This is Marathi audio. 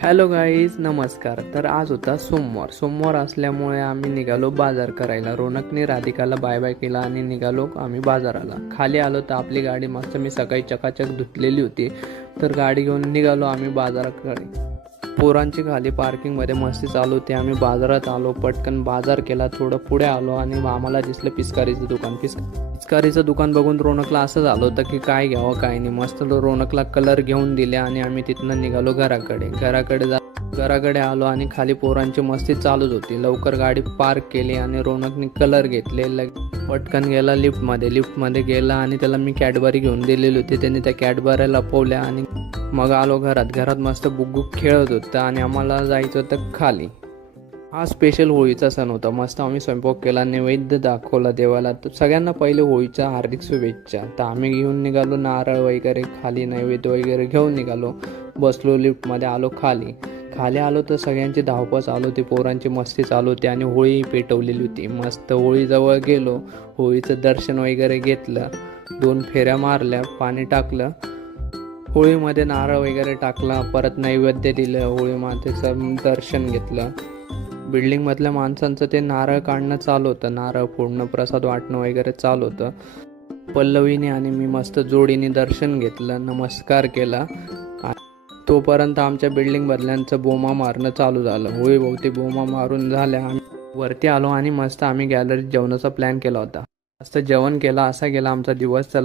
हॅलो गाईज, नमस्कार. तर आज होता सोमवार असल्यामुळे आम्ही निघालो बाजार करायला. रोनकने राधिकाला बाय बाय केला आणि निघालो आम्ही बाजाराला. खाली आलो तर आपली गाडी मस्त मी सकाळी चकाचक धुतलेली होती, तर गाडी घेऊन निघालो आम्ही बाजाराकडे. पोरांची खाली पार्किंगमध्ये मस्ती चालू होती. आम्ही बाजारात आलो, पटकन बाजार केला. थोडं पुढे आलो आणि आम्हाला दिसलं पिचकारीचं दुकान. पिचकारीचं दुकान बघून रोनकला असं झालं होतं की काय घ्यावं काय नाही. मस्त रोनकला कलर घेऊन दिले आणि आम्ही तिथनं निघालो घराकडे आलो आणि खाली पोरांची मस्ती चालूच होती. लवकर गाडी पार्क केली आणि रोनकने कलर घेतले. पटकन गेला लिफ्टमध्ये गेला आणि त्याला मी कॅडबरी घेऊन दिलेली होती. त्याने त्या कॅडबऱ्या लपवल्या आणि मग आलो घरात मस्त बुकबुक खेळत होता आणि आम्हाला जायचं होतं खाली. हा स्पेशल होळीचा सण होता. मस्त आम्ही स्वयंपाक केला, नैवेद्य दाखवला देवाला. तर सगळ्यांना पहिले होळीच्या हार्दिक शुभेच्छा. तर आम्ही घेऊन निघालो नारळ वगैरे, खाली नैवेद्य वगैरे घेऊन निघालो. बसलो लिफ्टमध्ये, आलो खाली आलो तर सगळ्यांची धावपळ चालू होती, पोरांची मस्ती चालू होती आणि होळी पेटवलेली होती. मस्त होळीजवळ गेलो, होळीचं दर्शन वगैरे घेतलं, 2 फेऱ्या मारल्या, पाणी टाकलं, होळीमध्ये नारळ वगैरे टाकला, परत नैवेद्य दिलं, होळी मातेचं दर्शन घेतलं. बिल्डिंगमधल्या माणसांचं ते नारळ काढणं चालू होतं, नारळ फोडणं, प्रसाद वाटणं वगैरे चालू होतं. पल्लवीने आणि मी मस्त जोडीने दर्शन घेतलं, नमस्कार केला. तोपर्यंत आमच्या बिल्डिंगमधल्यांचं बोमा मारणं चालू झालं. होळीभोवती बोमा मारून झाल्या. आम्ही वरती आलो आणि मस्त आम्ही गॅलरीत जेवणाचा प्लॅन केला होता. मस्त जेवण केला. असा गेला आमचा दिवस. चला